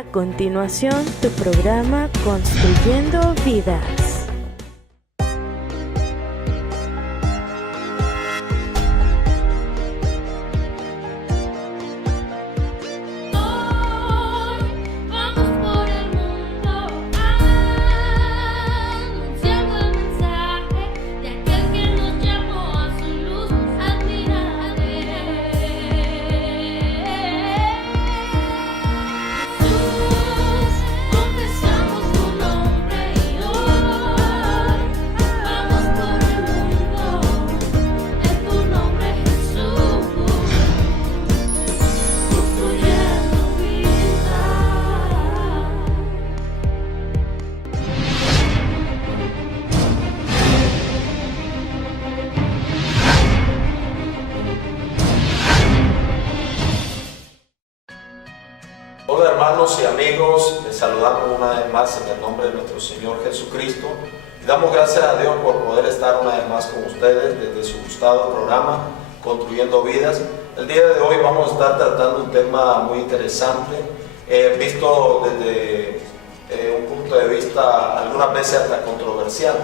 A continuación, tu programa Construyendo Vidas. Hola hermanos y amigos, les saludamos una vez más en el nombre de nuestro Señor Jesucristo y damos gracias a Dios por poder estar una vez más con ustedes desde su gustado programa Construyendo Vidas. El día de hoy vamos a estar tratando un tema muy interesante, visto desde un punto de vista algunas veces hasta controversial.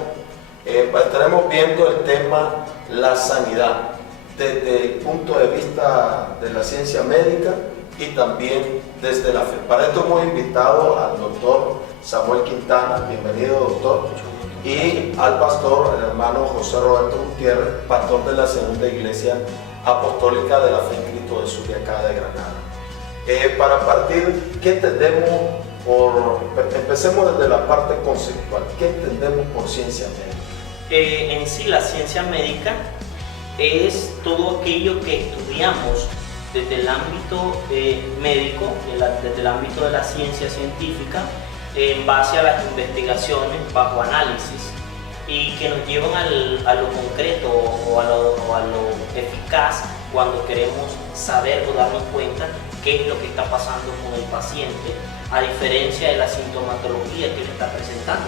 Estaremos viendo el tema la sanidad desde el punto de vista de la ciencia médica y también desde la fe. Para esto hemos invitado al doctor Samuel Quintana, bienvenido doctor, y al pastor, el hermano José Roberto Gutiérrez, pastor de la Segunda Iglesia Apostólica de la Fe en Cristo Jesús de acá de Granada. Para partir, ¿qué entendemos por, empecemos desde la parte conceptual, ¿qué entendemos por ciencia médica? En sí la ciencia médica es todo aquello que estudiamos desde el ámbito médico, desde el ámbito de la ciencia científica, en base a las investigaciones bajo análisis y que nos llevan a lo concreto o a lo eficaz cuando queremos saber o darnos cuenta qué es lo que está pasando con el paciente, a diferencia de la sintomatología que le está presentando.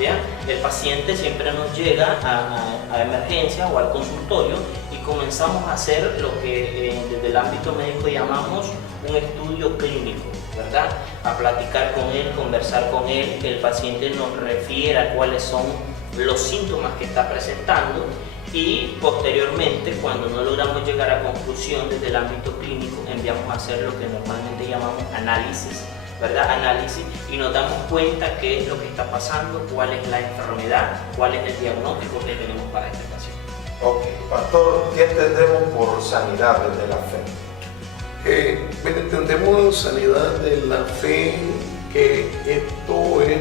¿Ya? El paciente siempre nos llega a emergencia o al consultorio y comenzamos a hacer lo que desde el ámbito médico llamamos un estudio clínico, ¿verdad? A platicar con él, conversar con él, que el paciente nos refiera cuáles son los síntomas que está presentando y posteriormente, cuando no logramos llegar a conclusión desde el ámbito clínico, enviamos a hacer lo que normalmente llamamos análisis, ¿verdad? Análisis, y nos damos cuenta qué es lo que está pasando, cuál es la enfermedad, cuál es el diagnóstico que tenemos para este paciente. Ok, pastor, ¿qué entendemos por sanidad desde la fe? Entendemos sanidad de la fe, que esto es,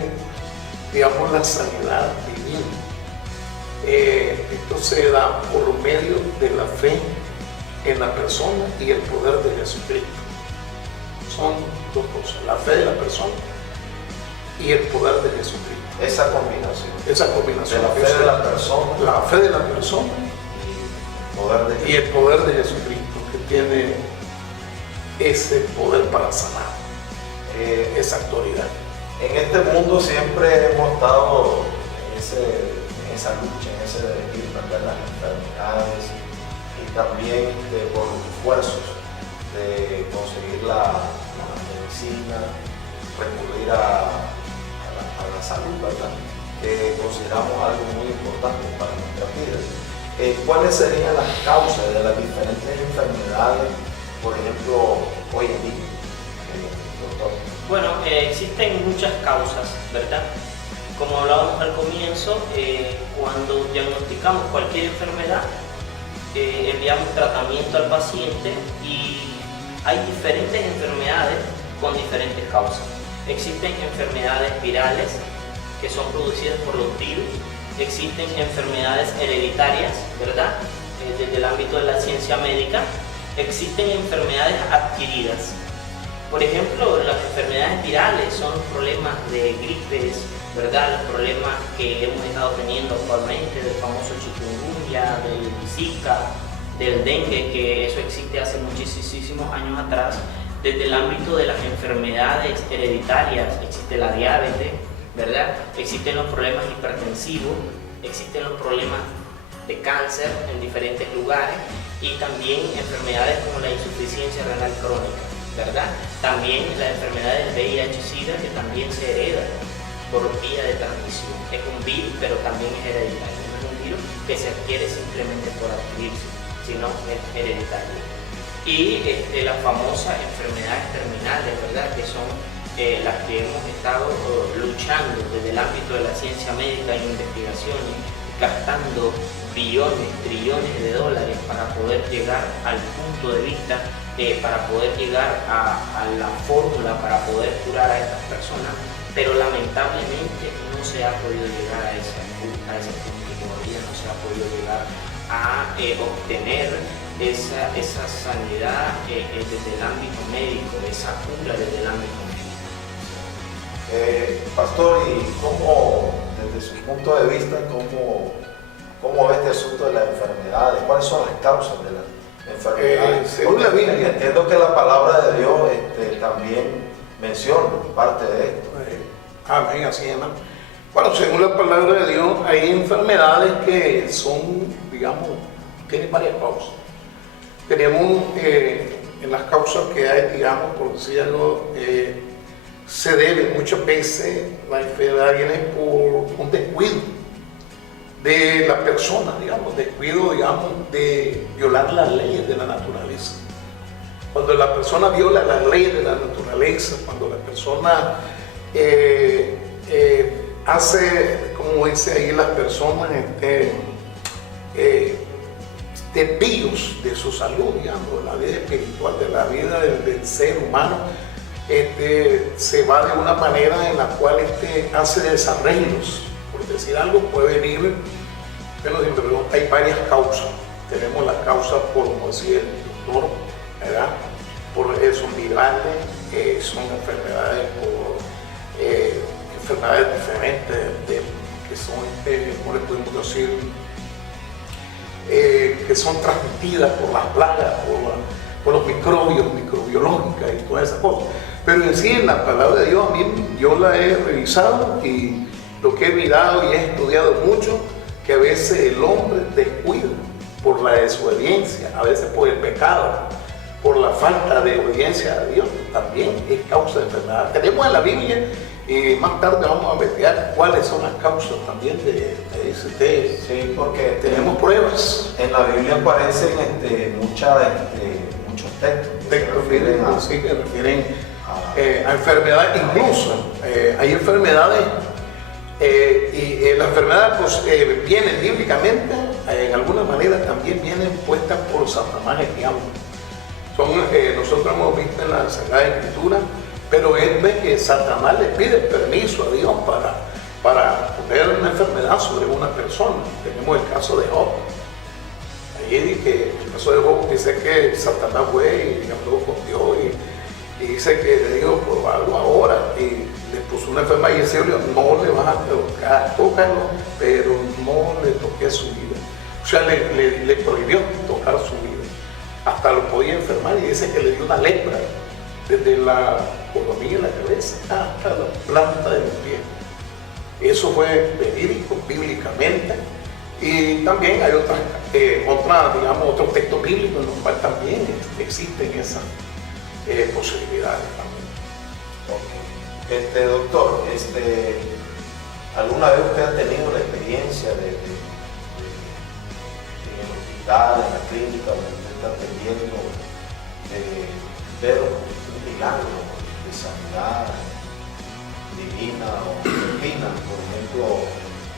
digamos, la sanidad divina. Esto se da por medio de la fe en la persona y el poder de Jesucristo. Son dos cosas, la fe de la persona y el poder de Jesucristo. Esa combinación. De la fe de la persona. La fe de la persona y el poder de Jesucristo, que tiene ese poder para sanar, esa autoridad. En este mundo siempre hemos estado en esa lucha, en ese ir contra las enfermedades y también por los esfuerzos de conseguir la medicina, recurrir a la salud, ¿verdad? Que consideramos algo muy importante para nuestras vidas. ¿Cuáles serían las causas de las diferentes enfermedades, por ejemplo, hoy en día, doctor? Bueno, existen muchas causas, ¿verdad? Como hablábamos al comienzo, cuando diagnosticamos cualquier enfermedad, enviamos tratamiento al paciente y hay diferentes enfermedades con diferentes causas. Existen enfermedades virales que son producidas por los virus, existen enfermedades hereditarias, ¿verdad? Desde el ámbito de la ciencia médica, existen enfermedades adquiridas. Por ejemplo, las enfermedades virales son problemas de gripes, ¿verdad? Los problemas que hemos estado teniendo actualmente, del famoso chikungunya, del Zika, del dengue, que eso existe hace muchísimos años atrás. Desde el ámbito de las enfermedades hereditarias existe la diabetes, ¿verdad? Existen los problemas hipertensivos, existen los problemas de cáncer en diferentes lugares y también enfermedades como la insuficiencia renal crónica. ¿verdad? También la enfermedad del VIH-Sida, que también se hereda por vía de transmisión. Es un virus, pero también es hereditario. No es un virus que se adquiere simplemente por adquirirse, sino es hereditario. Y las famosas enfermedades terminales, ¿verdad? Que son las que hemos estado luchando desde el ámbito de la ciencia médica en investigaciones, gastando billones, trillones de dólares para poder llegar al punto de vista, para poder llegar a la fórmula para poder curar a estas personas, pero lamentablemente no se ha podido llegar a ese punto, todavía no se ha podido llegar a obtener esa sanidad desde el ámbito médico, esa cura desde el ámbito médico. Pastor, ¿y cómo, desde su punto de vista, cómo ve este asunto de las enfermedades? ¿Cuáles son las causas de las enfermedades? Según la Biblia, entiendo que la palabra de Dios también menciona parte de esto. Amén, así es, hermano. Bueno, según la palabra de Dios, hay enfermedades que son, digamos, tienen varias causas. Tenemos en las causas que hay, digamos, por decirlo, se debe muchas veces, la enfermedad viene por un descuido de la persona, digamos, descuido, digamos, de violar las leyes de la naturaleza. Cuando la persona viola las leyes de la naturaleza, cuando la persona hace, como dice ahí las personas, desvíos de su salud, digamos, de la vida espiritual, de la vida del ser humano, se va de una manera en la cual hace desarreglos. Por decir algo, puede venir, bueno, hay varias causas. Tenemos las causas por, como decía el doctor, ¿verdad? Son virales, son enfermedades enfermedades diferentes, que son, ¿cómo le podemos decir? Que son transmitidas por las plagas, por los microbios, microbiológicas y todas esas cosas. Pero en sí, en la palabra de Dios, a mí, yo la he revisado y lo que he mirado y he estudiado mucho, que a veces el hombre descuida por la desobediencia, a veces por el pecado, por la falta de obediencia a Dios, también es causa de enfermedad. Tenemos en la Biblia y más tarde vamos a investigar cuáles son las causas también de ese. Sí, porque tenemos pruebas. En la Biblia aparecen muchos textos que se refieren a enfermedades. Incluso hay enfermedades y las enfermedades pues, vienen bíblicamente, en alguna manera también vienen puestas por Satanás, el diablo. Nosotros hemos visto en la Sagrada Escritura, pero es de que Satanás le pide permiso a Dios para poner una enfermedad sobre una persona. Tenemos el caso de Job. Allí que el caso de Job dice que Satanás fue y habló con Dios y dice que le dijo, pues algo ahora, y le puso una enfermedad y el Señor dijo, no le vas a tocar, tócalo, pero no le toques su vida. O sea, le prohibió tocar su vida. Hasta lo podía enfermar y dice que le dio una lepra desde la coronilla de la cabeza hasta la planta de los pies. Eso fue verídico bíblicamente. Y también hay otros textos bíblicos en los cuales también existen esas posibilidades también. Okay. Doctor, ¿alguna vez usted ha tenido la experiencia en el hospital, en la clínica, donde usted está atendiendo, de ver un milagro de sanidad divina o divina, por ejemplo,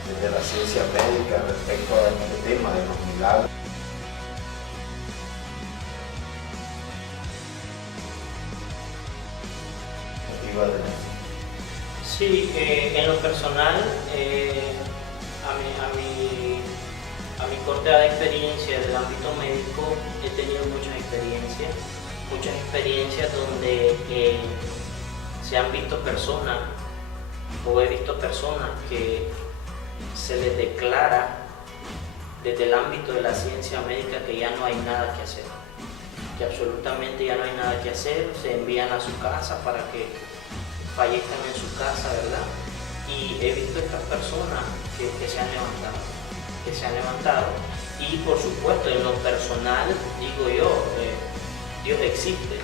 desde la ciencia médica respecto a este tema de los milagros? Sí, en lo personal, a mi corta experiencia del ámbito médico, he tenido muchas experiencias donde se han visto personas, o he visto personas que se les declara desde el ámbito de la ciencia médica que ya no hay nada que hacer, que absolutamente ya no hay nada que hacer, se envían a su casa para que fallezcan en su casa, ¿verdad? Y he visto estas personas que se han levantado, y por supuesto en lo personal, digo yo, Dios existe,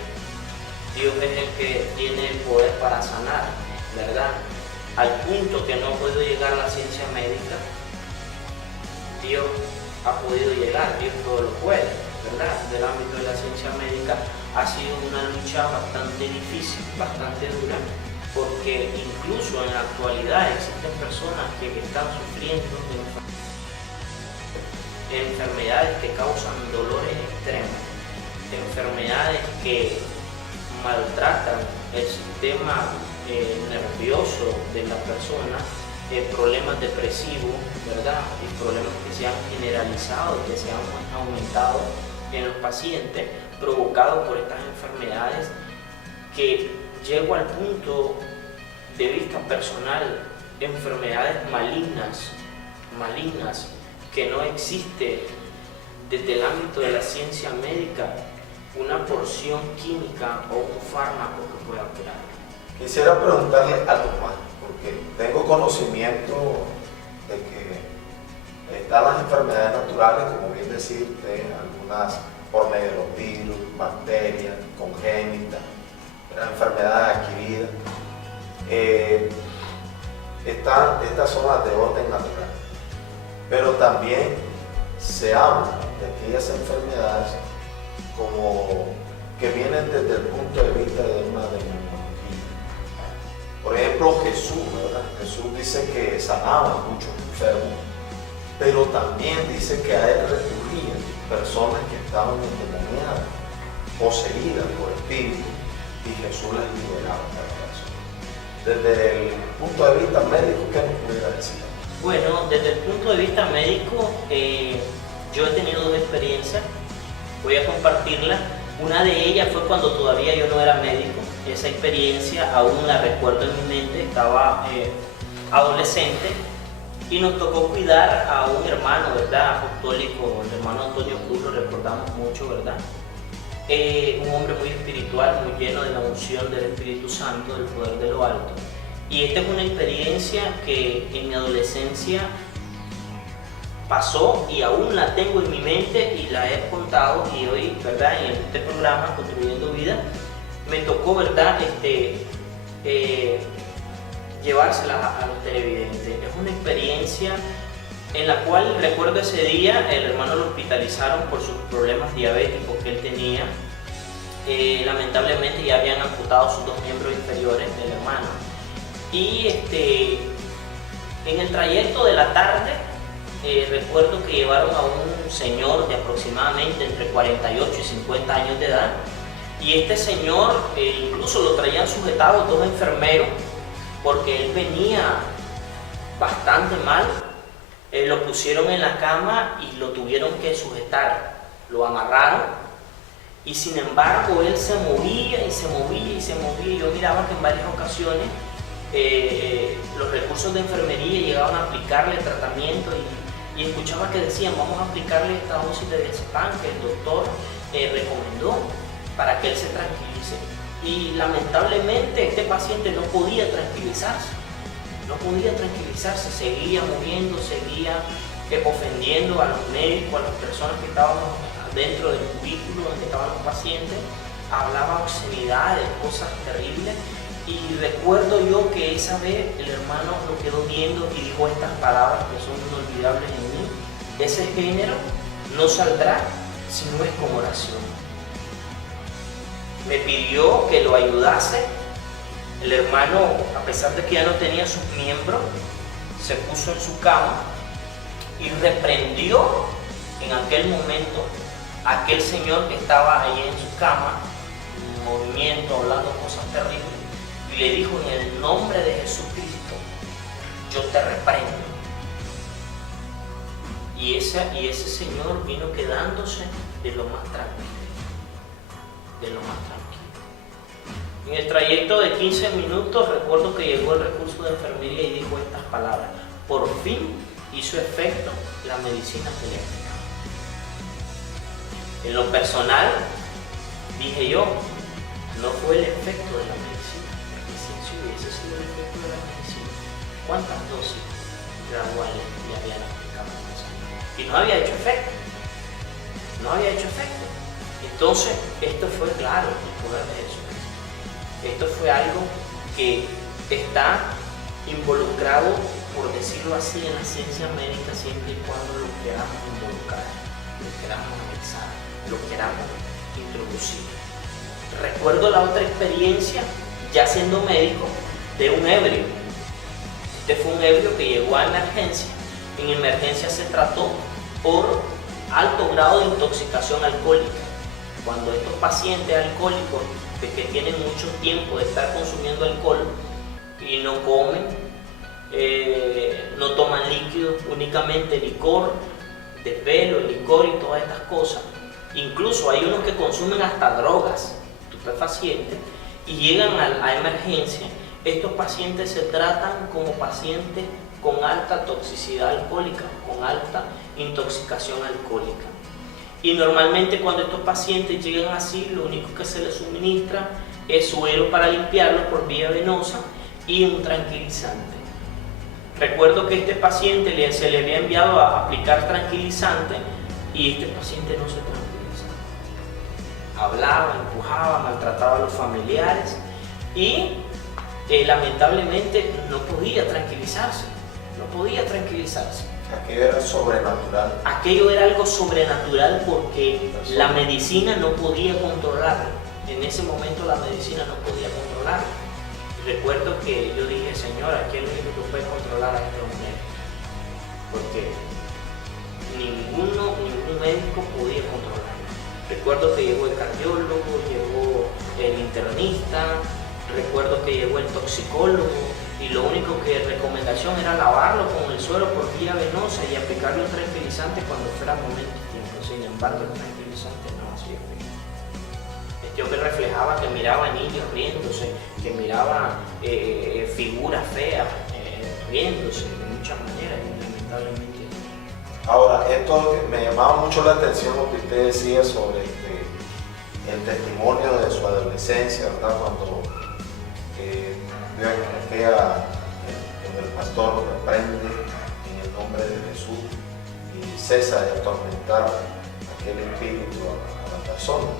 Dios es el que tiene el poder para sanar, ¿verdad? Al punto que no ha podido llegar la ciencia médica, Dios ha podido llegar, Dios todo lo puede, ¿verdad? Del ámbito de la ciencia médica ha sido una lucha bastante difícil, bastante dura, porque incluso en la actualidad existen personas que están sufriendo de enfermedades que causan dolores extremos, enfermedades que maltratan el sistema nervioso de la persona, problemas depresivos, ¿verdad? Y problemas que se han generalizado, que se han aumentado en los pacientes, provocados por estas enfermedades, que llego al punto de vista personal, enfermedades malignas, que no existe desde el ámbito de la ciencia médica una porción química o un fármaco que pueda curar. Quisiera preguntarle algo más, porque tengo conocimiento de que están las enfermedades naturales, como bien decirte, algunas por medio de los virus, bacterias, congénitas, enfermedades adquiridas. Estas son las de orden natural, pero también se habla de aquellas enfermedades como que vienen desde el punto de vista de una demonología. Por ejemplo, Jesús, ¿verdad? Jesús dice que sanaba a muchos enfermos, pero también dice que a él recurrían personas que estaban endemoniadas, poseídas por espíritus, y Jesús las liberaba de la persona. Desde el punto de vista médico, ¿qué nos pudiera decir? Bueno, desde el punto de vista médico, yo he tenido dos experiencias, voy a compartirlas. Una de ellas fue cuando todavía yo no era médico. Esa experiencia aún la recuerdo en mi mente, estaba adolescente y nos tocó cuidar a un hermano, ¿verdad? Apostólico, el hermano Antonio Cruz, lo recordamos mucho, ¿verdad? Un hombre muy espiritual, muy lleno de la unción del Espíritu Santo, del poder de lo alto. Y esta es una experiencia que en mi adolescencia pasó y aún la tengo en mi mente y la he contado, y hoy, ¿verdad? En este programa, Construyendo Vida, me tocó, ¿verdad? Llevársela a los televidentes. Es una experiencia en la cual recuerdo ese día, el hermano lo hospitalizaron por sus problemas diabéticos que él tenía. Lamentablemente ya habían amputado sus dos miembros inferiores del hermano. Y en el trayecto de la tarde, recuerdo que llevaron a un señor de aproximadamente entre 48 y 50 años de edad, y este señor incluso lo traían sujetado dos enfermeros porque él venía bastante mal. Lo pusieron en la cama y lo tuvieron que sujetar, lo amarraron, y sin embargo él se movía y se movía y se movía. Yo miraba que en varias ocasiones los recursos de enfermería llegaban a aplicarle el tratamiento y escuchaba que decían: vamos a aplicarle esta dosis de diazepam que el doctor recomendó para que él se tranquilice. Y lamentablemente este paciente no podía tranquilizarse, seguía moviendo, seguía ofendiendo a los médicos, a las personas que estaban dentro del cubículo donde estaban los pacientes, hablaba obscenidades, cosas terribles. Y recuerdo yo que esa vez el hermano lo quedó viendo y dijo estas palabras que son inolvidables en mí: ese género no saldrá si no es con oración. Me pidió que lo ayudase. El hermano, a pesar de que ya no tenía sus miembros, se puso en su cama y reprendió en aquel momento a aquel señor que estaba ahí en su cama, en movimiento, hablando cosas terribles. Y le dijo: en el nombre de Jesucristo, yo te reprendo. Y ese señor vino quedándose de lo más tranquilo. En el trayecto de 15 minutos recuerdo que llegó el recurso de enfermería y dijo estas palabras: por fin hizo efecto la medicina que le aplicaba. En lo personal, dije yo, no fue el efecto de la medicina, porque si hubiese sido el efecto de la medicina, ¿cuántas dosis graduales le habían aplicado a esa? Y no había hecho efecto. Entonces, esto fue claro, el poder de Jesucristo. Esto fue algo que está involucrado, por decirlo así, en la ciencia médica siempre y cuando lo queramos involucrar, lo queramos analizar, lo queramos introducir. Recuerdo la otra experiencia, ya siendo médico, de un ebrio. Este fue un ebrio que llegó a emergencia. En emergencia se trató por alto grado de intoxicación alcohólica. Cuando estos pacientes alcohólicos que tienen mucho tiempo de estar consumiendo alcohol y no comen, no toman líquidos, únicamente licor, desvelo, licor y todas estas cosas. Incluso hay unos que consumen hasta drogas, estupefacientes, y llegan a emergencia. Estos pacientes se tratan como pacientes con alta toxicidad alcohólica, con alta intoxicación alcohólica. Y normalmente cuando estos pacientes llegan así, lo único que se les suministra es suero para limpiarlos por vía venosa y un tranquilizante. Recuerdo que este paciente se le había enviado a aplicar tranquilizante y este paciente no se tranquilizaba. Hablaba, empujaba, maltrataba a los familiares y lamentablemente no podía tranquilizarse. Aquello era sobrenatural. Aquello era algo sobrenatural porque la medicina no podía controlarlo. En ese momento la medicina no podía controlarlo. Recuerdo que yo dije, Señor, aquí el único que puede controlar a este hombre, porque ningún médico podía controlarlo. Recuerdo que llegó el cardiólogo, llegó el internista, recuerdo que llegó el toxicólogo y lo único que recomendación era lavarlo con el suero por vía venosa y aplicarle un tranquilizante cuando fuera momento y tiempo. Sin embargo, el tranquilizante no hacía efecto. Este hombre reflejaba que miraba niños riéndose, que miraba figuras feas riéndose de muchas maneras y lamentablemente. Ahora, esto me llamaba mucho la atención lo que usted decía sobre el testimonio de su adolescencia, ¿verdad? Cuando donde el pastor lo reprende en el nombre de Jesús y cesa de atormentar aquel espíritu a la persona.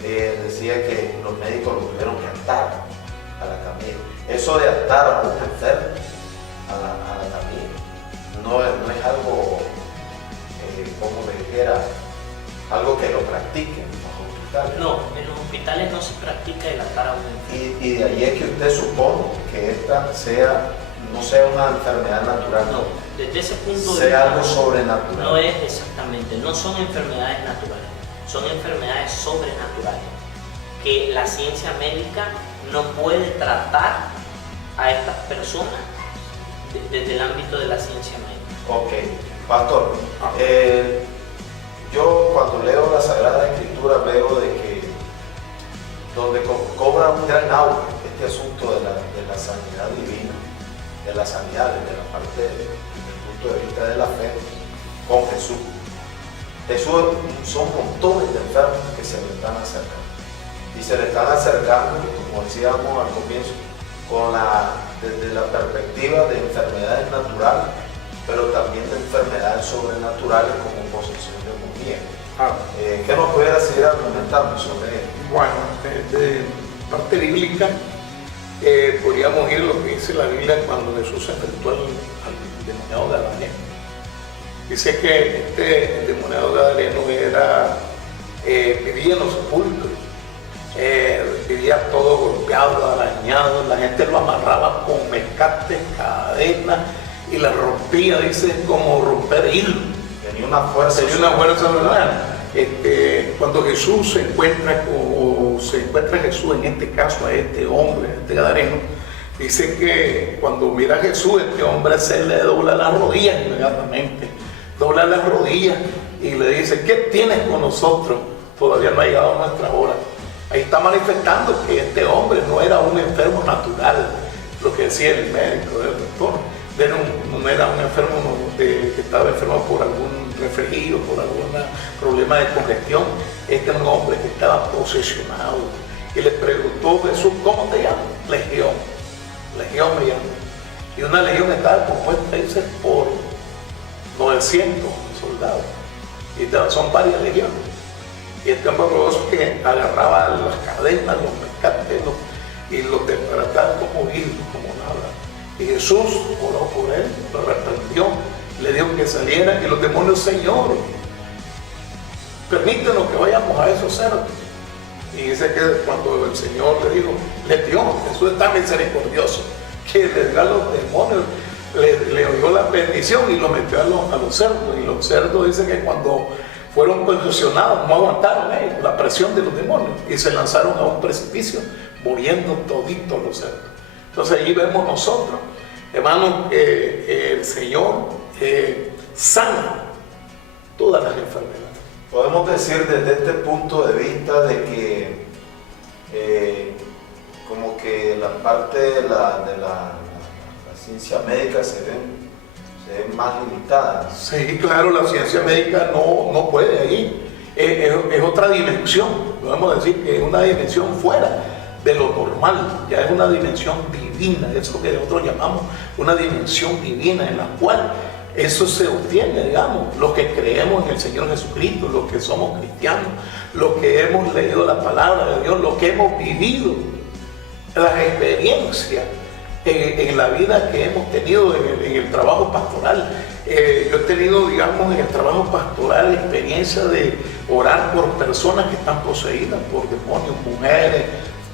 Decía que los médicos lo tuvieron que atar a la camilla. Eso de atar a un enfermo a la camilla no es algo, como le dijera, algo que lo practiquen en los hospitales. No, en los hospitales no se practica el atar a un enfermo. Y de ahí es que usted supone que esta no sea una enfermedad natural. No, desde ese punto de sea vista algo sobrenatural. no es exactamente, no son enfermedades naturales, son enfermedades sobrenaturales que la ciencia médica no puede tratar a estas personas desde el ámbito de la ciencia médica. Ok, pastor, yo cuando leo la Sagrada Escritura veo de que donde cobra un gran auge este asunto de la sanidad divina, de la sanidad desde la parte desde el punto de vista de la fe con Jesús. Jesús son montones de enfermos que se le están acercando y se le están acercando, como decíamos al comienzo, desde la perspectiva de enfermedades naturales, pero también de enfermedades sobrenaturales como posesión demoníaca. ¿Qué nos pudiera seguir argumentando sobre esto? Bueno, de parte bíblica podríamos ir a lo que dice la Biblia cuando Jesús se enfrentó al demoniado gadareno. Dice que este demoniado gadareno vivía en los sepulcros, vivía todo golpeado, arañado, la gente lo amarraba con mecates, cadenas y la rompía, dice, como romper hilo. Tenía una fuerza ¿verdad? Cuando Jesús se encuentra Jesús, en este caso a este hombre, a este gadareno, dice que cuando mira a Jesús, este hombre se le dobla las rodillas inmediatamente, dobla las rodillas y le dice, ¿qué tienes con nosotros? Todavía no ha llegado nuestra hora. Ahí está manifestando que este hombre no era un enfermo natural, lo que decía el médico, el doctor. No era un enfermo que estaba enfermo por algún resfrío, por algún problema de congestión. Este es un hombre que estaba posesionado. Y le preguntó Jesús, ¿cómo te llamas? Legión. Legión me llamo. Y una legión estaba compuesta, dice, por 900 soldados. Y son varias legiones. Y este hombre horroroso que agarraba las cadenas, los mecates, y lo desbarataron como hilo, como nada. Y Jesús oró por él, lo reprendió, le dijo que saliera, y los demonios, Señor, permítenos que vayamos a esos cerdos. Y dice que cuando el Señor le dijo, le dio, Jesús está misericordioso, que le dio a los demonios, le oyó la bendición y lo metió a los cerdos. Y los cerdos, dice que cuando fueron confusionados, no aguantaron ellos la presión de los demonios y se lanzaron a un precipicio, muriendo toditos los cerdos. Entonces allí vemos nosotros, hermanos, que el Señor sana todas las enfermedades. Podemos decir desde este punto de vista de que como que la parte de la ciencia médica se ve más limitada. Sí, claro, la ciencia médica no puede ahí. Es otra dimensión, podemos decir que es una dimensión fuera de lo normal, ya es una dimensión divina, es lo que nosotros llamamos una dimensión divina en la cual eso se obtiene, digamos, los que creemos en el Señor Jesucristo, los que somos cristianos, los que hemos leído la palabra de Dios, los que hemos vivido las experiencias en la vida que hemos tenido en el trabajo pastoral. Yo he tenido, digamos, en el trabajo pastoral experiencia de orar por personas que están poseídas por demonios, mujeres,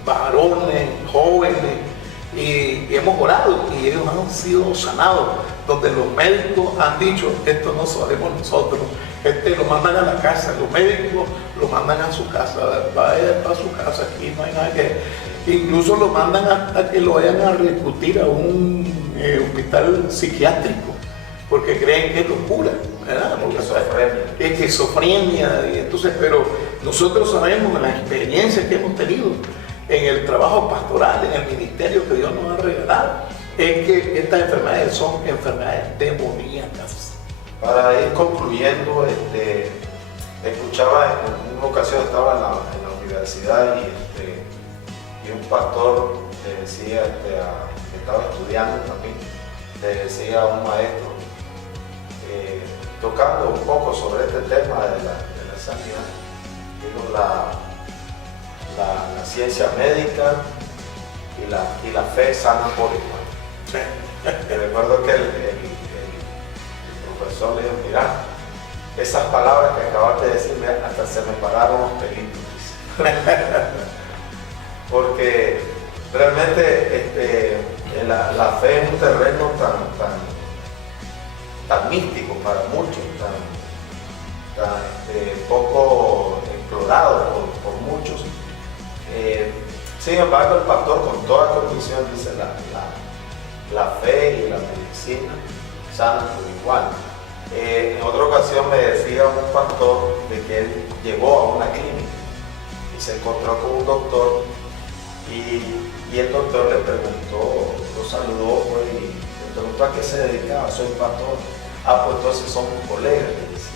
varones, jóvenes, y hemos orado y ellos han sido sanados, donde los médicos han dicho, esto no sabemos nosotros, lo mandan a la casa, los médicos lo mandan a su casa, vaya a su casa, aquí no hay nada que... Incluso lo mandan hasta que lo vayan a reclutir a un hospital psiquiátrico, porque creen que es locura, ¿verdad? Esquizofrenia. Y entonces, pero nosotros sabemos las experiencias que hemos tenido en el trabajo pastoral, en el ministerio que Dios nos ha regalado, es que estas enfermedades son enfermedades demoníacas. Para ir concluyendo, escuchaba en una ocasión, estaba en la universidad y un pastor le decía, que estaba estudiando también, le decía a un maestro, tocando un poco sobre este tema de la sanidad, digo, la ciencia médica y la fe sana por igual. Sí. Y recuerdo que el profesor le dijo, mira, esas palabras que acabas de decirme, hasta se me pararon los pelitos. Porque realmente la fe es un terreno tan místico para muchos, tan poco explorado por muchos. Sin embargo, el pastor, con toda convicción, dice la fe y la medicina sanan por igual. En otra ocasión me decía un pastor de que él llegó a una clínica y se encontró con un doctor y el doctor le preguntó, lo saludó y le preguntó a qué se dedicaba. Soy pastor. Pues entonces somos colegas, le dice,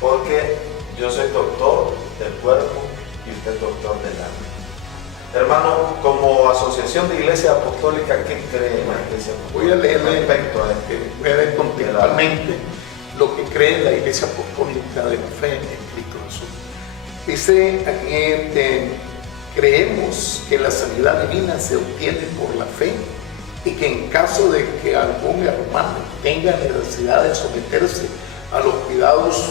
porque yo soy doctor del cuerpo y usted es doctor del alma. Hermano, como asociación de iglesia apostólica, ¿qué cree la iglesia apostólica? Voy a leerle respecto a voy a leer contextualmente lo que cree la iglesia apostólica de la fe en Cristo Jesús. Dice aquí, creemos que la sanidad divina se obtiene por la fe y que en caso de que algún hermano tenga necesidad de someterse a los cuidados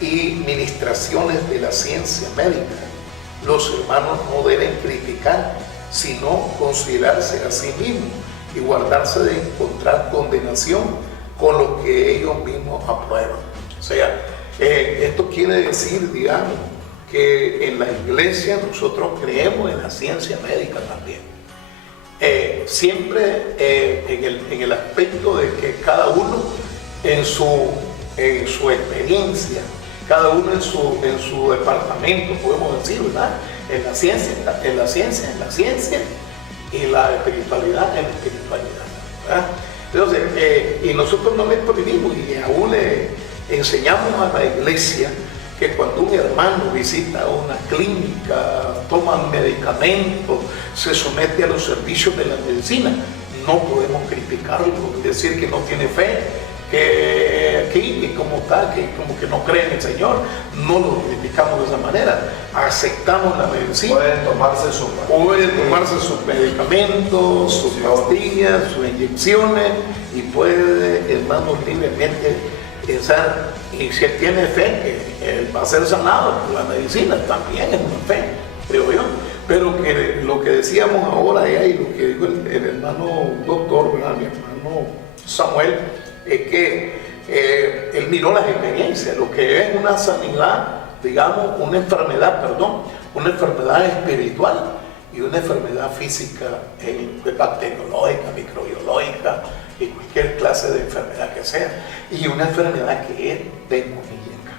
y ministraciones de la ciencia médica, los hermanos no deben criticar, sino considerarse a sí mismos y guardarse de encontrar condenación con lo que ellos mismos aprueban. O sea, esto quiere decir, digamos, que en la iglesia nosotros creemos en la ciencia médica también. Siempre en el aspecto de que cada uno en su experiencia, cada uno en su departamento, podemos decir, ¿verdad? En la ciencia y la espiritualidad en la espiritualidad, ¿verdad? Entonces, y nosotros no le prohibimos y aún le enseñamos a la iglesia que cuando un hermano visita una clínica, toma medicamentos, se somete a los servicios de la medicina, no podemos criticarlo, decir que no tiene fe, que aquí, que como tal, que como que no creen en el Señor, no lo criticamos de esa manera, aceptamos la medicina. Pueden tomarse sus medicamentos, sus pastillas, sus inyecciones, y puede, hermanos, libremente pensar, y si él tiene fe, que él va a ser sanado por la medicina, también es una fe, creo yo. Pero que lo que decíamos ahora y lo que dijo el hermano doctor, ¿verdad? Mi hermano Samuel, es que él miró las experiencias, lo que es una sanidad, digamos, una enfermedad espiritual y una enfermedad física, bacteriológica, microbiológica y cualquier clase de enfermedad que sea, y una enfermedad que es demoníaca.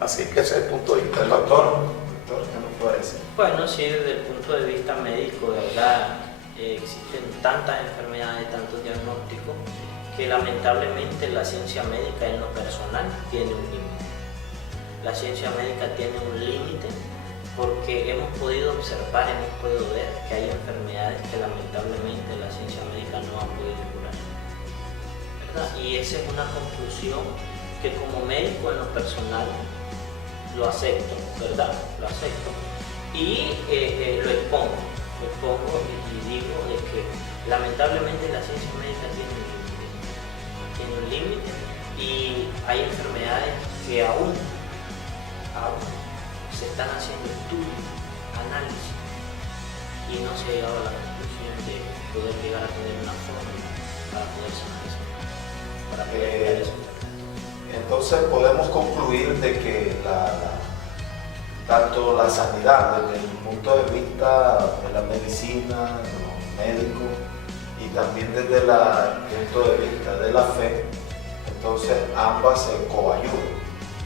Así que ese es el punto de vista. El doctor, ¿qué nos puede decir? Bueno, sí, desde el punto de vista médico, de verdad, existen tantas enfermedades, tantos diagnósticos, que lamentablemente la ciencia médica en lo personal tiene un límite. La ciencia médica tiene un límite porque hemos podido observar, hemos podido ver que hay enfermedades que lamentablemente la ciencia médica no ha podido curar, ¿verdad? Y esa es una conclusión que como médico en lo personal lo acepto, ¿verdad? Lo acepto y lo expongo y digo de que lamentablemente la ciencia médica tiene un límite y hay enfermedades que aún se están haciendo estudios, análisis, y no se ha llegado a la conclusión de poder llegar a tener una fórmula para poder sanar eso, para poder curar eso. Entonces podemos concluir de que tanto la sanidad desde el punto de vista de la medicina, de los médicos, y también desde el punto de vista de la fe, entonces ambas se coayudan.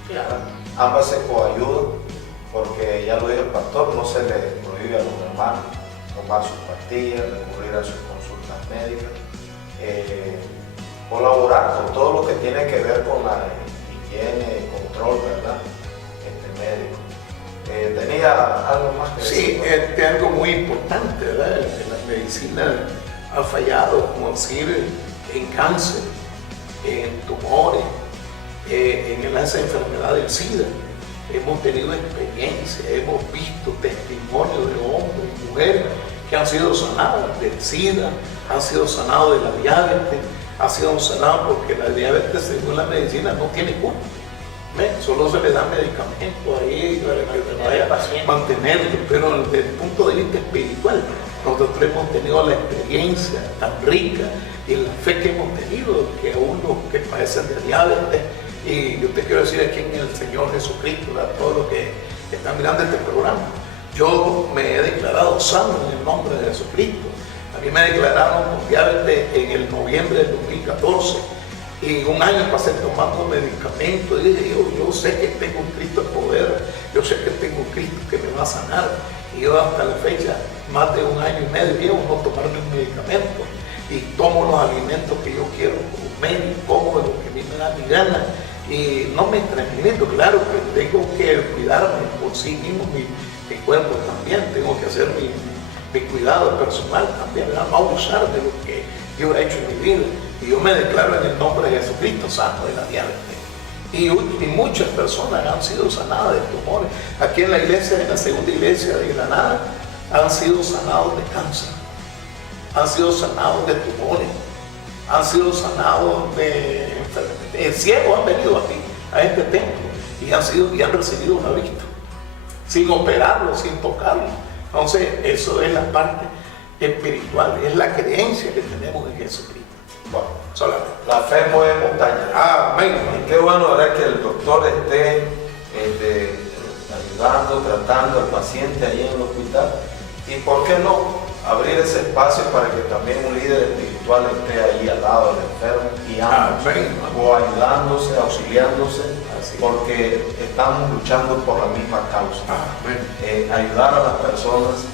Claro. Ambas se coayudan porque, ya lo dijo el pastor, no se le prohíbe a los hermanos tomar sus pastillas, recurrir a sus consultas médicas, colaborar con todo lo que tiene que ver con la higiene, control, ¿verdad? Médico. ¿Tenía algo más que decir? Sí, es algo muy importante, ¿verdad? La medicina ha fallado, como decir, en cáncer, en tumores, en esa enfermedad del SIDA. Hemos tenido experiencia, hemos visto testimonios de hombres y mujeres que han sido sanados del SIDA, han sido sanados de la diabetes, han sido sanados porque la diabetes, según la medicina, no tiene cura. Solo se le da medicamentos ahí para mantenerlo, pero desde el punto de vista espiritual, nosotros hemos tenido la experiencia tan rica y la fe que hemos tenido, que aún los que padecen de diabetes, y yo te quiero decir aquí en el Señor Jesucristo, a todos los que están mirando este programa, yo me he declarado sano en el nombre de Jesucristo. A mí me declararon con diabetes en el noviembre del 2014. Y un año pasé tomando medicamentos y dije, yo sé que tengo un Cristo de poder, yo sé que tengo un Cristo que me va a sanar. Y yo hasta la fecha, más de un año y medio, llevo no tomarme un medicamento. Y tomo los alimentos que yo quiero comer y como lo que a mí me da mi gana. Y no me transmito, claro que tengo que cuidarme por sí mismo, mi cuerpo también, tengo que hacer mi cuidado personal también, ¿verdad? No abusar de lo que yo he hecho en mi vida. Y yo me declaro en el nombre de Jesucristo sano de la diabetes. Y muchas personas han sido sanadas de tumores. Aquí en la iglesia, en la segunda iglesia de Granada, han sido sanados de cáncer, han sido sanados de tumores, han sido sanados de enfermedades. Ciegos han venido aquí, a este templo, y han recibido una vista, sin operarlo, sin tocarlo. Entonces, eso es la parte espiritual, es la creencia que tenemos en Jesucristo. Bueno, solamente. La fe mueve montañas. Amén. Y qué bueno, ¿verdad?, que el doctor esté ayudando, tratando al paciente ahí en el hospital. Y por qué no abrir ese espacio para que también un líder espiritual esté ahí al lado del enfermo, guiándose, o ayudándose, auxiliándose, porque estamos luchando por la misma causa. Ayudar a las personas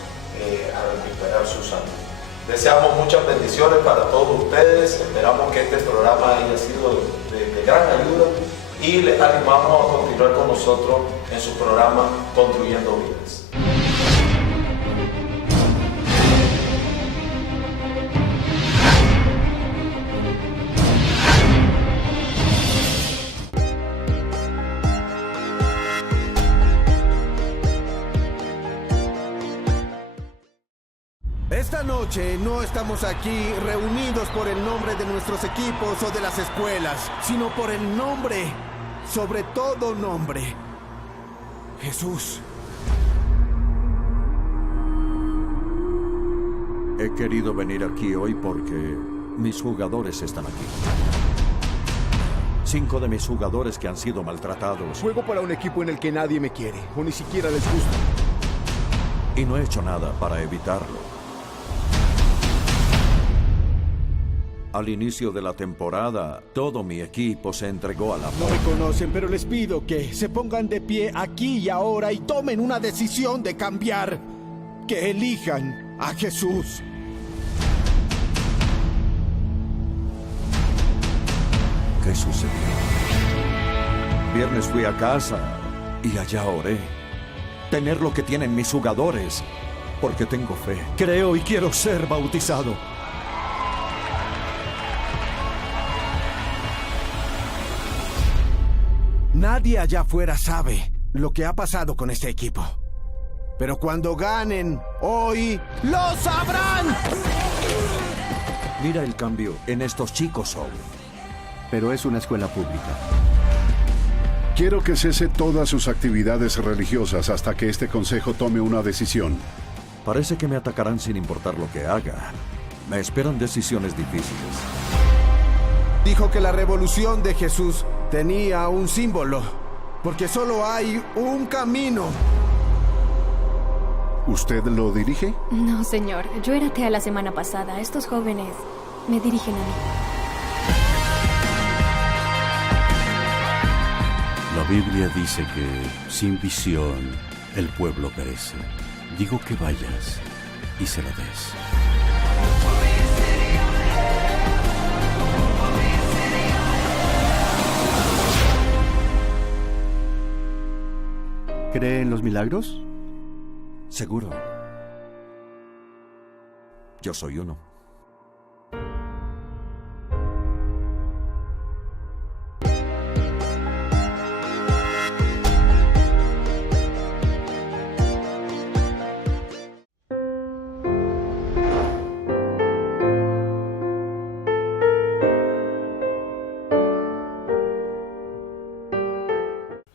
a recuperar su salud. Deseamos muchas bendiciones para todos ustedes. Esperamos que este programa haya sido de gran ayuda y les animamos a continuar con nosotros en su programa Construyendo Vidas. noche no estamos aquí reunidos por el nombre de nuestros equipos o de las escuelas, sino por el nombre, sobre todo nombre, Jesús. He querido venir aquí hoy porque mis jugadores están aquí. 5 de mis jugadores que han sido maltratados. Juego para un equipo en el que nadie me quiere, o ni siquiera les gusta. Y no he hecho nada para evitarlo. Al inicio de la temporada, todo mi equipo se entregó a la No me conocen, pero les pido que se pongan de pie aquí y ahora y tomen una decisión de cambiar. Que elijan a Jesús. ¿Qué sucedió? Viernes fui a casa y allá oré. Tener lo que tienen mis jugadores, porque tengo fe. Creo y quiero ser bautizado. Nadie allá afuera sabe lo que ha pasado con este equipo. Pero cuando ganen hoy, ¡lo sabrán! Mira el cambio en estos chicos, Saul. Pero es una escuela pública. Quiero que cese todas sus actividades religiosas hasta que este consejo tome una decisión. Parece que me atacarán sin importar lo que haga. Me esperan decisiones difíciles. Dijo que la revolución de Jesús tenía un símbolo, porque solo hay un camino. ¿Usted lo dirige? No, señor. Yo era atea la semana pasada. Estos jóvenes me dirigen a mí. La Biblia dice que sin visión el pueblo perece. Digo que vayas y se lo des. ¿Cree en los milagros? Seguro. Yo soy uno.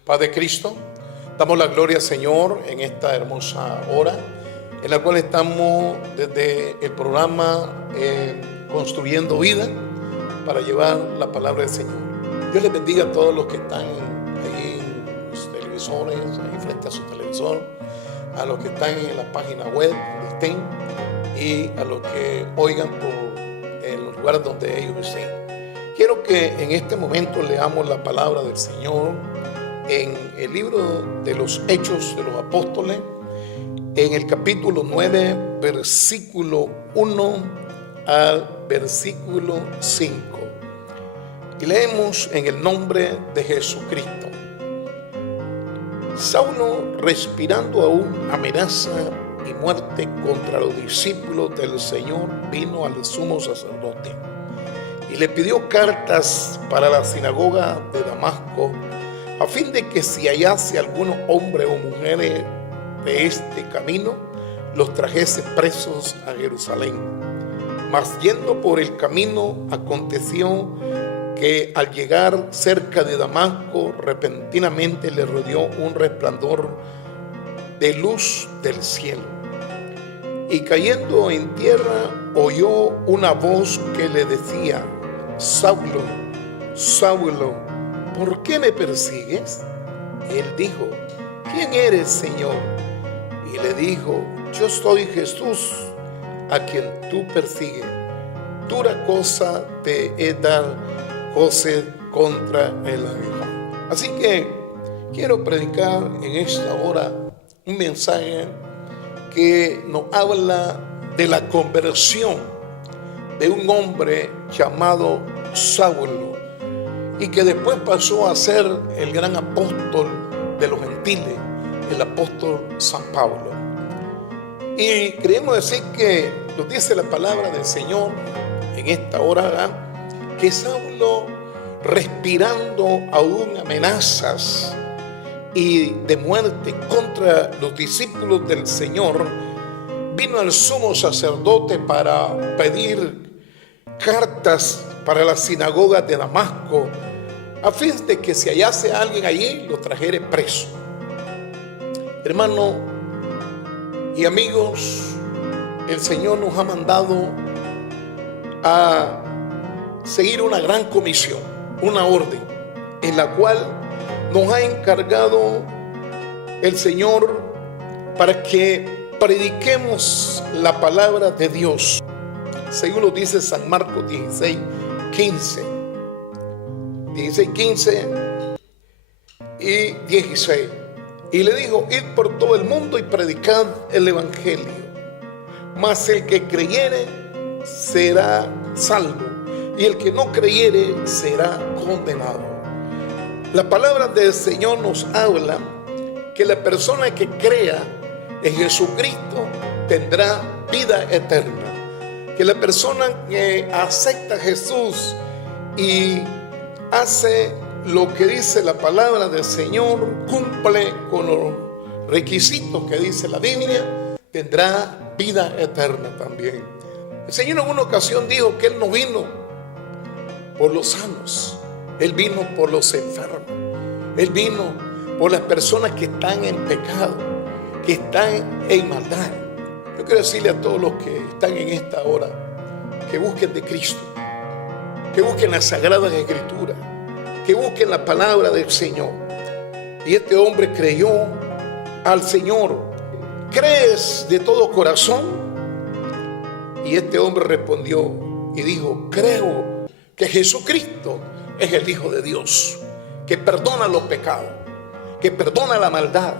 Paz de Cristo, damos la gloria al Señor en esta hermosa hora en la cual estamos desde el programa Construyendo Vida para llevar la palabra del Señor. Dios les bendiga a todos los que están ahí en los televisores, ahí frente a su televisor, a los que están en la página web donde estén y a los que oigan en los lugares donde ellos estén. Quiero que en este momento leamos la palabra del Señor en el libro de los Hechos de los Apóstoles, en el capítulo 9, versículo 1 al versículo 5. Y leemos en el nombre de Jesucristo. Saulo, respirando aún amenaza y muerte contra los discípulos del Señor, vino al sumo sacerdote y le pidió cartas para la sinagoga de Damasco, a fin de que si hallase alguno hombre o mujer de este camino, los trajese presos a Jerusalén. Mas yendo por el camino, aconteció que al llegar cerca de Damasco, repentinamente le rodeó un resplandor de luz del cielo. Y cayendo en tierra, oyó una voz que le decía: Saulo, Saulo, ¿por qué me persigues? Y él dijo: ¿quién eres, Señor? Y le dijo: yo soy Jesús, a quien tú persigues. Dura cosa te he dar voces contra el aguijón. Así que quiero predicar en esta hora un mensaje que nos habla de la conversión de un hombre llamado Saulo, y que después pasó a ser el gran apóstol de los gentiles, el apóstol San Pablo. Y queremos decir que nos dice la palabra del Señor en esta hora, que Saulo, respirando aún amenazas y de muerte contra los discípulos del Señor, vino al sumo sacerdote para pedir cartas para las sinagogas de Damasco, a fin de que si hallase a alguien allí, lo trajere preso. Hermano y amigos, el Señor nos ha mandado a seguir una gran comisión, una orden, en la cual nos ha encargado el Señor para que prediquemos la palabra de Dios, según lo dice San Marcos 16:15 y 16. Y le dijo: id por todo el mundo y predicad el evangelio, mas el que creyere será salvo, y el que no creyere será condenado. La palabra del Señor nos habla que la persona que crea en Jesucristo tendrá vida eterna, que la persona que acepta a Jesús y hace lo que dice la palabra del Señor, cumple con los requisitos que dice la Biblia, tendrá vida eterna también. El Señor en una ocasión dijo que Él no vino por los sanos, Él vino por los enfermos, Él vino por las personas que están en pecado, que están en maldad. Yo quiero decirle a todos los que están en esta hora que busquen de Cristo, que busquen las Sagradas Escrituras, que busquen la palabra del Señor. Y este hombre creyó al Señor. ¿Crees de todo corazón? Y este hombre respondió y dijo: creo que Jesucristo es el Hijo de Dios, que perdona los pecados, que perdona la maldad.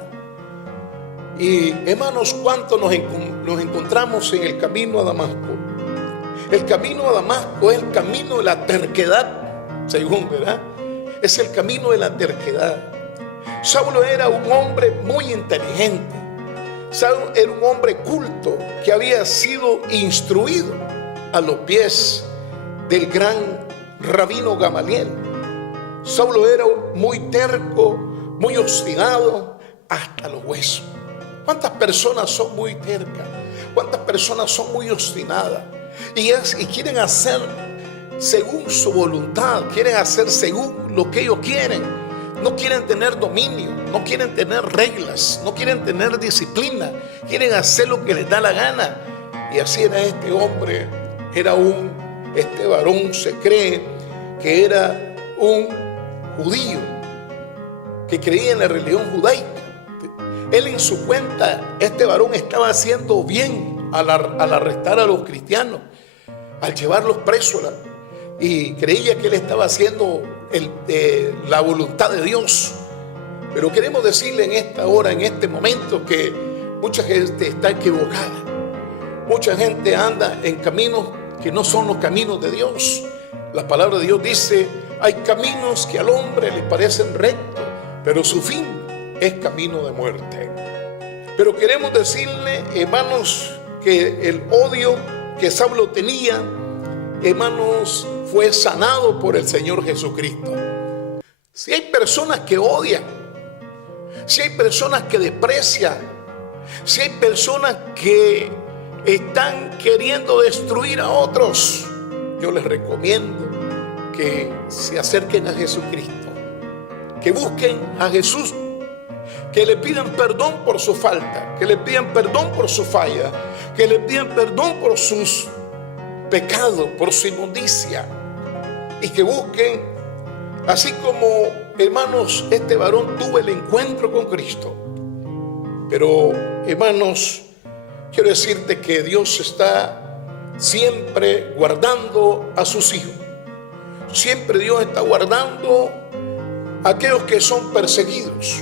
Y hermanos, ¿cuánto nos encontramos en el camino a Damasco? El camino a Damasco es el camino de la terquedad, según, ¿verdad? Es el camino de la terquedad. Saulo era un hombre muy inteligente. Saulo era un hombre culto que había sido instruido a los pies del gran rabino Gamaliel. Saulo era muy terco, muy obstinado hasta los huesos. ¿Cuántas personas son muy tercas? ¿Cuántas personas son muy obstinadas? Y quieren hacer según su voluntad, quieren hacer según lo que ellos quieren. No quieren tener dominio, no quieren tener reglas, no quieren tener disciplina, quieren hacer lo que les da la gana. Y así era este hombre. Este varón se cree que era un judío, que creía en la religión judaica. Él en su cuenta, este varón estaba haciendo bien al arrestar a los cristianos, al llevarlos presos, y creía que él estaba haciendo la voluntad de Dios. Pero queremos decirle en esta hora, en este momento, que mucha gente está equivocada. Mucha gente anda en caminos que no son los caminos de Dios. La palabra de Dios dice: hay caminos que al hombre le parecen rectos, pero su fin es camino de muerte. Pero queremos decirle, hermanos, que el odio que Saulo tenía, hermanos, fue sanado por el Señor Jesucristo. Si hay personas que odian, si hay personas que desprecian, si hay personas que están queriendo destruir a otros, yo les recomiendo que se acerquen a Jesucristo, que busquen a Jesús, que le pidan perdón por su falta, que le pidan perdón por su falla, que le pidan perdón por sus pecados, por su inmundicia, y que busquen, así como, hermanos, este varón tuvo el encuentro con Cristo. Pero, hermanos, quiero decirte que Dios está siempre guardando a sus hijos. Siempre Dios está guardando a aquellos que son perseguidos.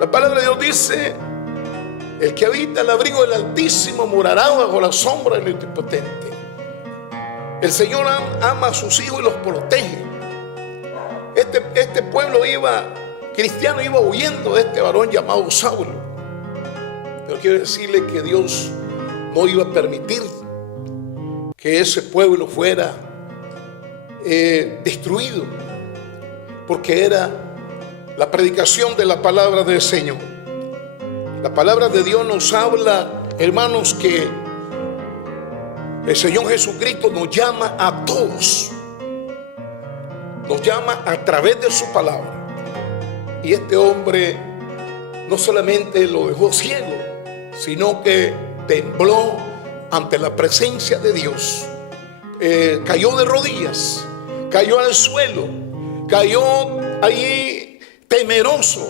La palabra de Dios dice: el que habita el abrigo del Altísimo morará bajo la sombra del Omnipotente. El Señor ama a sus hijos y los protege. Este pueblo cristiano iba huyendo de este varón llamado Saulo. Pero quiero decirle que Dios no iba a permitir que ese pueblo fuera destruido, porque era la predicación de la palabra del Señor. La palabra de Dios nos habla hermanos, que el Señor Jesucristo nos llama a todos. Nos llama a través de su palabra. Y este hombre no solamente lo dejó ciego, sino que tembló ante la presencia de Dios. Cayó de rodillas, cayó al suelo, cayó allí temeroso.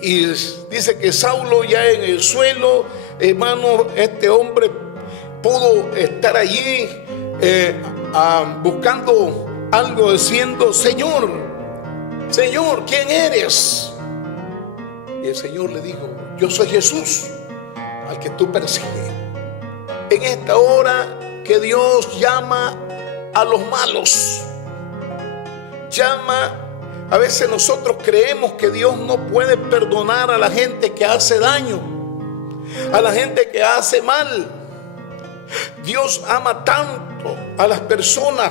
Y dice que Saulo ya en el suelo, hermano, este hombre pudo estar allí buscando algo, diciendo: Señor, Señor, ¿quién eres? Y el Señor le dijo: yo soy Jesús, al que tú persigues. En esta hora que Dios llama a los malos, llama. A veces nosotros creemos que Dios no puede perdonar a la gente que hace daño, a la gente que hace mal. Dios ama tanto a las personas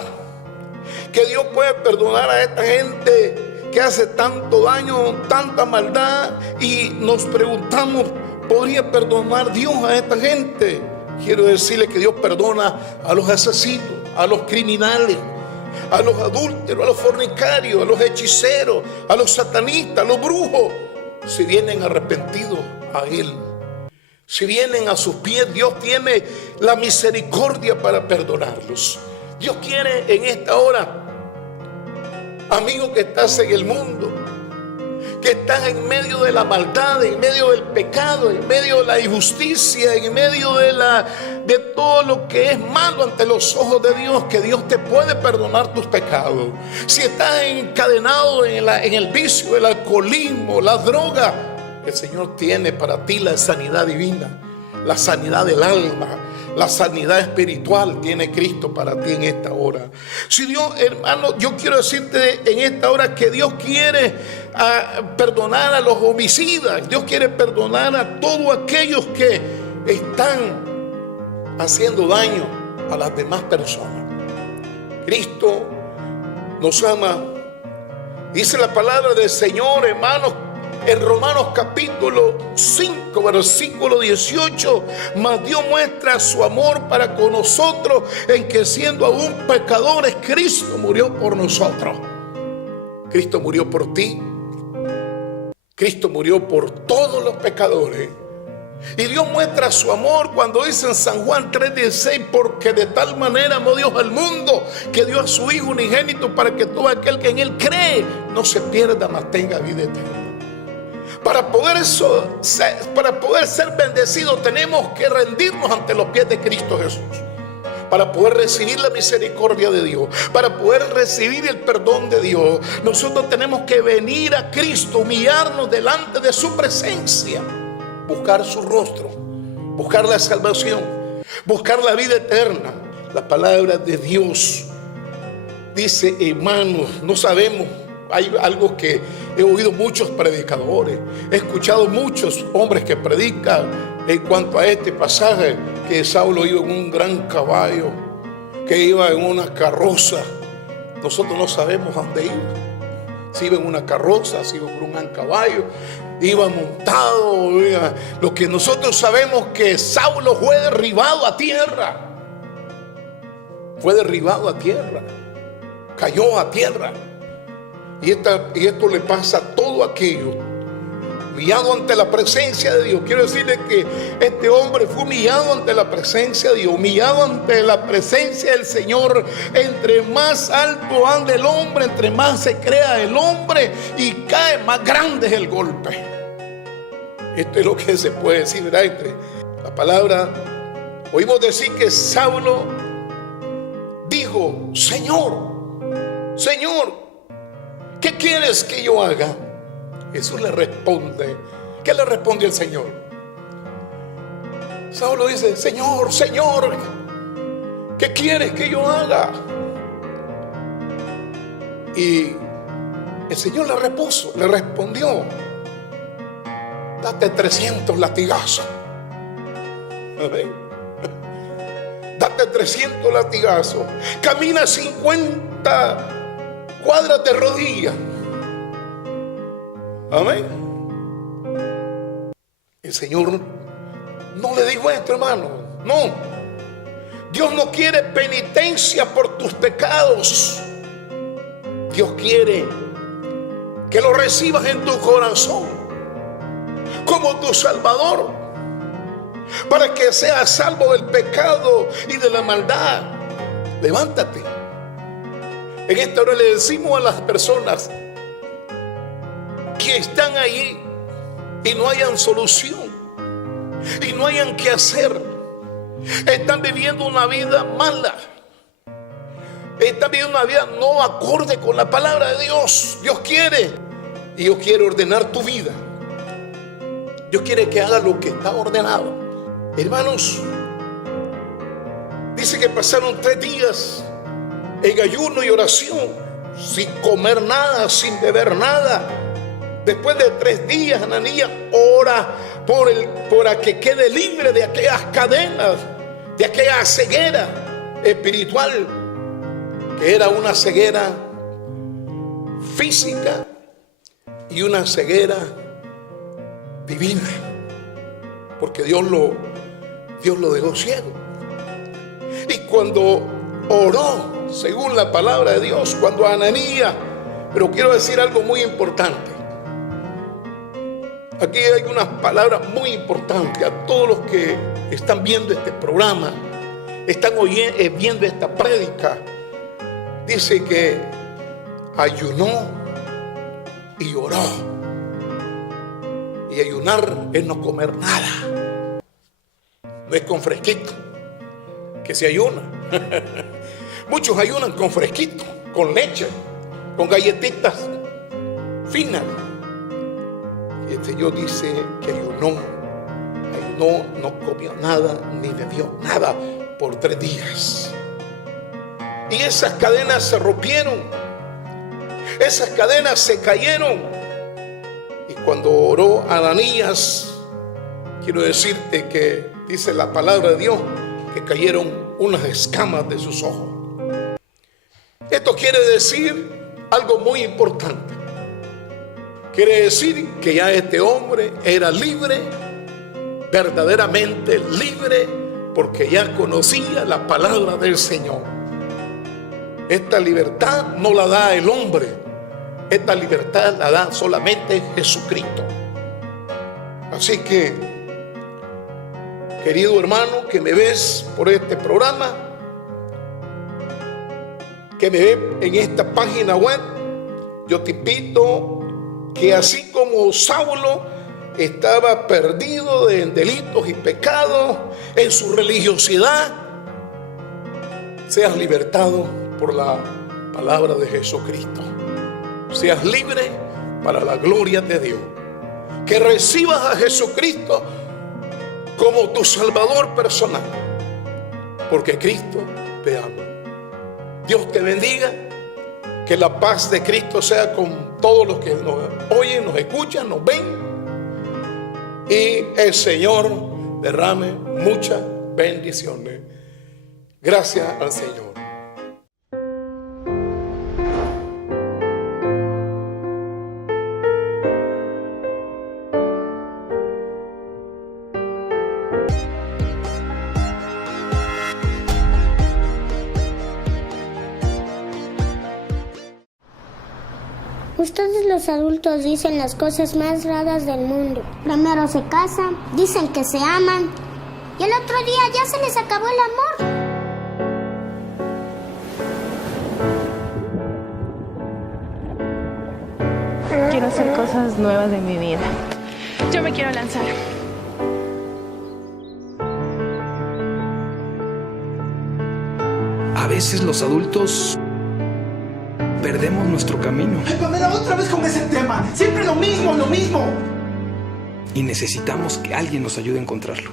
que Dios puede perdonar a esta gente que hace tanto daño, tanta maldad, y nos preguntamos: ¿podría perdonar Dios a esta gente? Quiero decirle que Dios perdona a los asesinos, a los criminales, a los adúlteros, a los fornicarios, a los hechiceros, a los satanistas, a los brujos, si vienen arrepentidos a Él. Si vienen a sus pies, Dios tiene la misericordia para perdonarlos. Dios quiere en esta hora, amigo que estás en el mundo, que estás en medio de la maldad, en medio del pecado, en medio de la injusticia, en medio de todo lo que es malo ante los ojos de Dios, que Dios te puede perdonar tus pecados. Si estás encadenado en el vicio, el alcoholismo, la droga, el Señor tiene para ti la sanidad divina, la sanidad del alma, la sanidad espiritual tiene Cristo para ti en esta hora. Si Dios, hermano, yo quiero decirte en esta hora que Dios quiere perdonar a los homicidas. Dios quiere perdonar a todos aquellos que están haciendo daño a las demás personas. Cristo nos ama. Dice la palabra del Señor, hermanos, en Romanos capítulo 5, versículo 18: mas Dios muestra su amor para con nosotros en que, siendo aún pecadores, Cristo murió por nosotros. Cristo murió por ti. Cristo murió por todos los pecadores. Y Dios muestra su amor cuando dice en San Juan 3:16: porque de tal manera amó Dios al mundo, que dio a su Hijo unigénito, para que todo aquel que en Él cree no se pierda, mas tenga vida eterna. Para poder ser bendecidos, tenemos que rendirnos ante los pies de Cristo Jesús. Para poder recibir la misericordia de Dios, para poder recibir el perdón de Dios, nosotros tenemos que venir a Cristo, humillarnos delante de su presencia, buscar su rostro, buscar la salvación, buscar la vida eterna. La palabra de Dios dice, hermanos, no sabemos. Hay algo que he oído muchos predicadores, he escuchado muchos hombres que predican en cuanto a este pasaje, que Saulo iba en un gran caballo, que iba en una carroza. Nosotros no sabemos a dónde iba. Si iba en una carroza, si iba por un gran caballo, iba montado. Lo que nosotros sabemos, que Saulo fue derribado a tierra. Fue derribado a tierra. Cayó a tierra. Y esto le pasa a todo aquello humillado ante la presencia de Dios. Quiero decirle que este hombre fue humillado ante la presencia de Dios, humillado ante la presencia del Señor. Entre más alto anda el hombre, entre más se crea el hombre y cae, más grande es el golpe. Esto es lo que se puede decir, ¿verdad? Entre la palabra, oímos decir que Saulo dijo: Señor, Señor, ¿qué quieres que yo haga? Jesús le responde. ¿Qué le responde el Señor? Saulo dice: Señor, Señor, ¿qué quieres que yo haga? Y el Señor le respondió: date 300 latigazos. Amén. Date 300 latigazos. Camina 50 cuadras de rodillas. Amén. El Señor no le dijo esto, hermano. No. Dios no quiere penitencia por tus pecados. Dios quiere que lo recibas en tu corazón como tu Salvador, para que seas salvo del pecado y de la maldad. Levántate. En esta hora le decimos a las personas que están ahí y no hayan solución y no hayan qué hacer, están viviendo una vida mala, están viviendo una vida no acorde con la palabra de Dios. Dios quiere, y Dios quiere ordenar tu vida. Dios quiere que haga lo que está ordenado. Hermanos, dice que pasaron 3 días en ayuno y oración, sin comer nada, sin beber nada. Después de 3 días, Ananías ora por que quede libre de aquellas cadenas, de aquella ceguera espiritual, que era una ceguera física y una ceguera divina, porque Dios lo dejó ciego. Y cuando oró según la palabra de Dios, cuando Ananías, pero quiero decir algo muy importante. Aquí hay unas palabras muy importantes a todos los que están viendo este programa, están viendo esta prédica. Dice que ayunó y oró. Y ayunar es no comer nada. No es con fresquito que se ayuna. Muchos ayunan con fresquito, con leche, con galletitas finas. Y el Señor dice que ayunó, no comió nada ni bebió nada por 3 días. Y esas cadenas se rompieron, esas cadenas se cayeron. Y cuando oró Ananías, quiero decirte que dice la palabra de Dios que cayeron unas escamas de sus ojos. Esto quiere decir algo muy importante. Quiere decir que ya este hombre era libre, verdaderamente libre, porque ya conocía la palabra del Señor. Esta libertad no la da el hombre, esta libertad la da solamente Jesucristo. Así que, querido hermano que me ves por este programa, que me ves en esta página web, yo te invito que así como Saulo estaba perdido en delitos y pecados, en su religiosidad, seas libertado por la palabra de Jesucristo. Seas libre para la gloria de Dios. Que recibas a Jesucristo como tu Salvador personal, porque Cristo te ama. Dios te bendiga. Que la paz de Cristo sea con todos los que nos oyen, nos escuchan, nos ven. Y el Señor derrame muchas bendiciones. Gracias al Señor. Ustedes los adultos dicen las cosas más raras del mundo. Primero se casan, dicen que se aman, y el otro día ya se les acabó el amor. Quiero hacer cosas nuevas de mi vida. Yo me quiero lanzar. A veces los adultos perdemos nuestro camino. Ay, Pamela, otra vez con ese tema. Siempre lo mismo, lo mismo. Y necesitamos que alguien nos ayude a encontrarlo.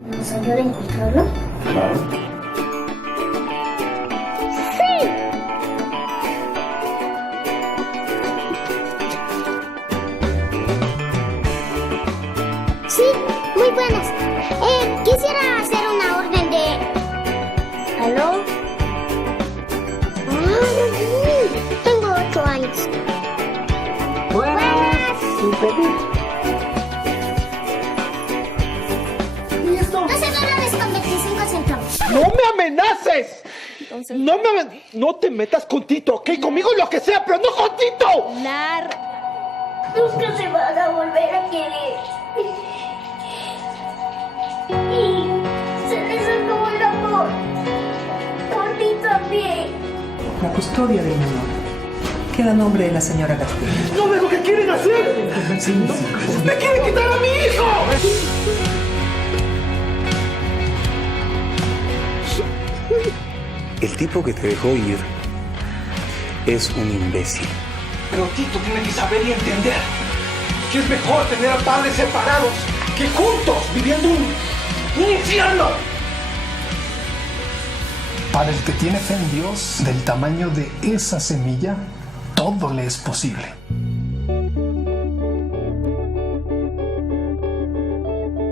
¿Nos ayuda a encontrarlo? Claro. ¡Sí! Sí, muy buenas. Quisiera hacer una orden de... ¿Aló? Tengo 8 años. Buenas. ¡No me amenaces! Entonces... No te metas con Tito, ¿ok? Conmigo lo que sea, pero no con Tito. Nunca se van a volver a querer. Y se les acabó el amor. Por ti también. La custodia del menor queda a nombre de la señora García. ¡No ves lo que quieren hacer! ¡Me quieren quitar a mi hijo! El tipo que te dejó ir es un imbécil. Pero Tito tiene que saber y entender que es mejor tener a padres separados que juntos viviendo un infierno. Para el que tiene fe en Dios, del tamaño de esa semilla, todo le es posible.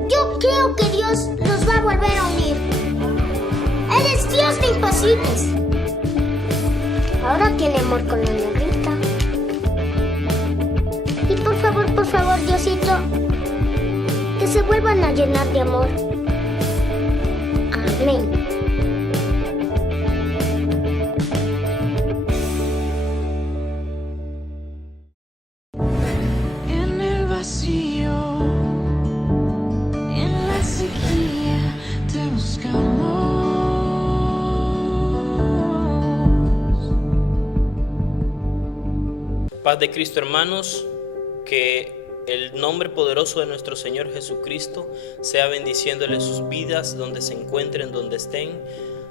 Yo creo que Dios los va a volver a unir. Él es Dios de imposibles. Ahora tiene amor con la negrita. Y por favor, Diosito, que se vuelvan a llenar de amor. Amén. En el vacío, en la sequía, te buscamos. Paz de Cristo, hermanos, que el nombre poderoso de nuestro Señor Jesucristo sea bendiciéndole sus vidas donde se encuentren, donde estén.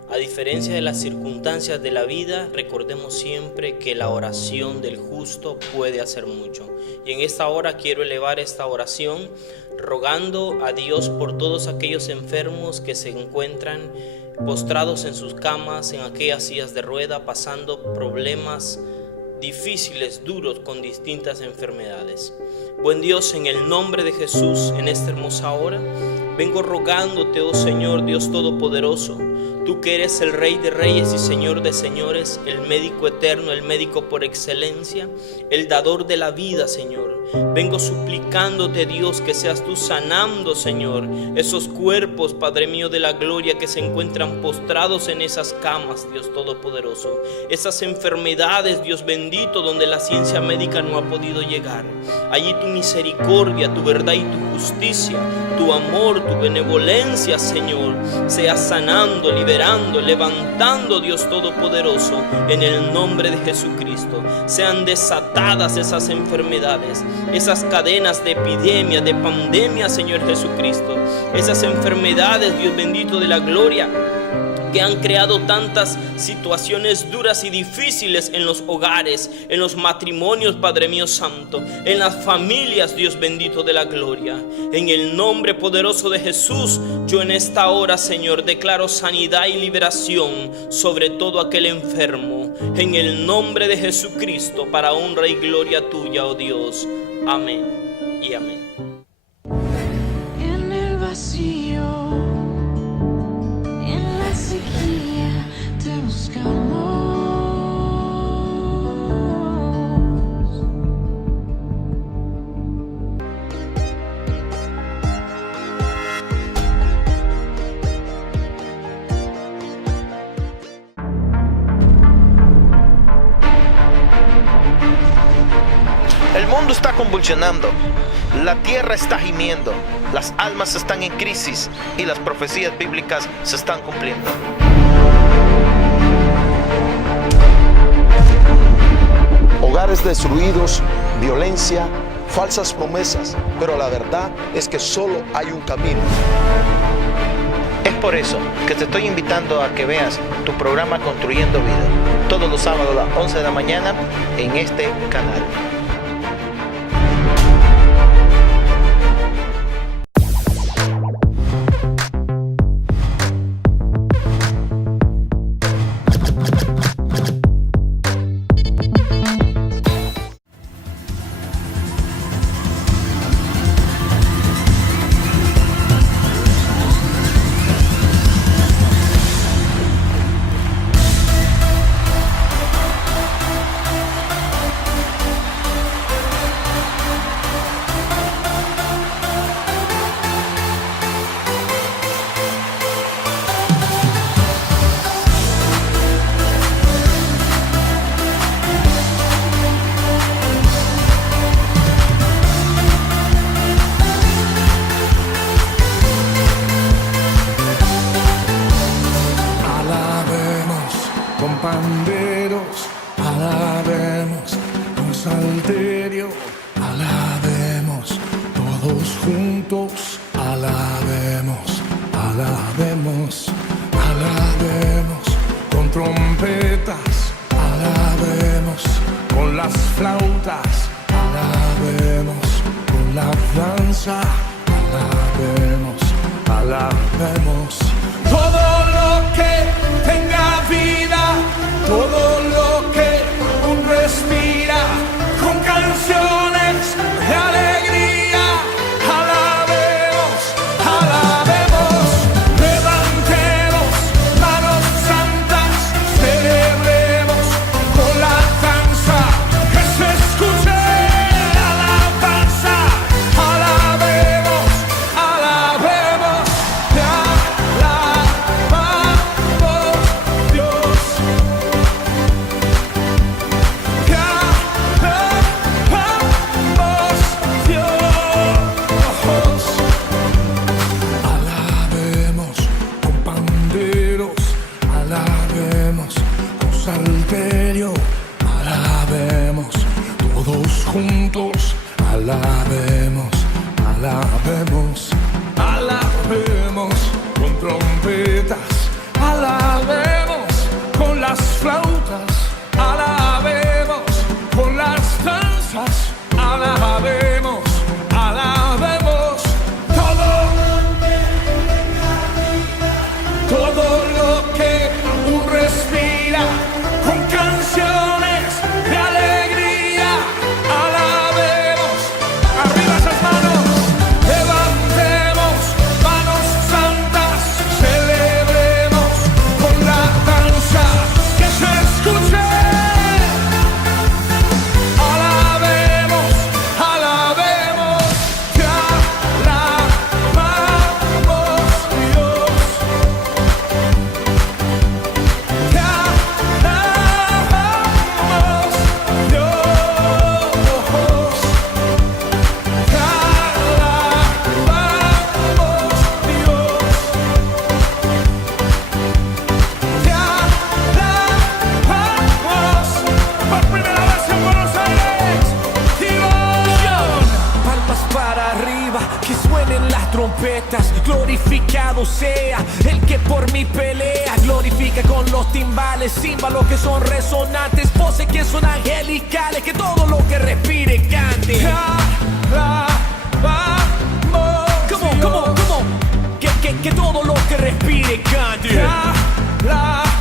A diferencia de las circunstancias de la vida, recordemos siempre que la oración del justo puede hacer mucho. Y en esta hora quiero elevar esta oración rogando a Dios por todos aquellos enfermos que se encuentran postrados en sus camas, en aquellas sillas de rueda, pasando problemas difíciles, duros, con distintas enfermedades. Buen Dios, en el nombre de Jesús, en esta hermosa hora, vengo rogándote, oh Señor, Dios Todopoderoso, tú que eres el Rey de Reyes y Señor de Señores, el médico eterno, el médico por excelencia, el dador de la vida, Señor. Vengo suplicándote, Dios, que seas tú sanando, Señor, esos cuerpos, Padre mío de la gloria, que se encuentran postrados en esas camas, Dios Todopoderoso. Esas enfermedades, Dios bendito, donde la ciencia médica no ha podido llegar. Allí tu misericordia, tu verdad y tu justicia, tu amor, tu benevolencia, Señor, sea sanando, liberando, levantando, Dios Todopoderoso, en el nombre de Jesucristo. Sean desatadas esas enfermedades, esas cadenas de epidemia, de pandemia, Señor Jesucristo, esas enfermedades, Dios bendito de la gloria, que han creado tantas situaciones duras y difíciles en los hogares, en los matrimonios, Padre mío santo, en las familias, Dios bendito de la gloria. En el nombre poderoso de Jesús, yo en esta hora, Señor, declaro sanidad y liberación sobre todo aquel enfermo. En el nombre de Jesucristo, para honra y gloria tuya, oh Dios. Amén y amén. En el vacío, en la sequía, te buscamos. El mundo está convulsionando, la tierra está gimiendo, las almas están en crisis y las profecías bíblicas se están cumpliendo. Hogares destruidos, violencia, falsas promesas, pero la verdad es que solo hay un camino. Es por eso que te estoy invitando a que veas tu programa Construyendo Vida, todos los sábados a las 11 de la mañana en este canal. panderos, alabemos, con salterio, alabemos, todos juntos, alabemos, alabemos, alabemos, con trompetas, alabemos, con las flautas, alabemos, con la danza, alabemos, alabemos. Todo lo que tenga vida, todo lo que aún respira, con canciones de alegría, alabemos, alabemos, levantemos manos santas, celebremos con la danza, que se escuche la alabanza, alabemos, alabemos, te alabamos Dios, te alabamos Dios, alabemos con panderos, alabemos con salterio, alabemos todos juntos, alabemos, alabemos, alabemos con trompetas, alabemos con las flautas, alabemos con las danzas, alabemos, alabemos todo lo que aún respira, con canciones de alegría, alabemos, arriba esas manos, levantemos manos santas, celebremos con la danza, que se escuche, alabemos, alabemos, te alabamos Dios. Te alabamos Dios, te alabamos Dios, te alabamos por primera vez en Buenos Aires, Iván. Palmas para arriba, que suenen las trompetas. Glorificado sea el que por mí pelea. Glorifica con los timbales, címbalos que son resonantes, voces que son angelicales, que todo lo que respire cante. Te alabamos ¿Cómo? Que todo lo que respire cante. Te alabamos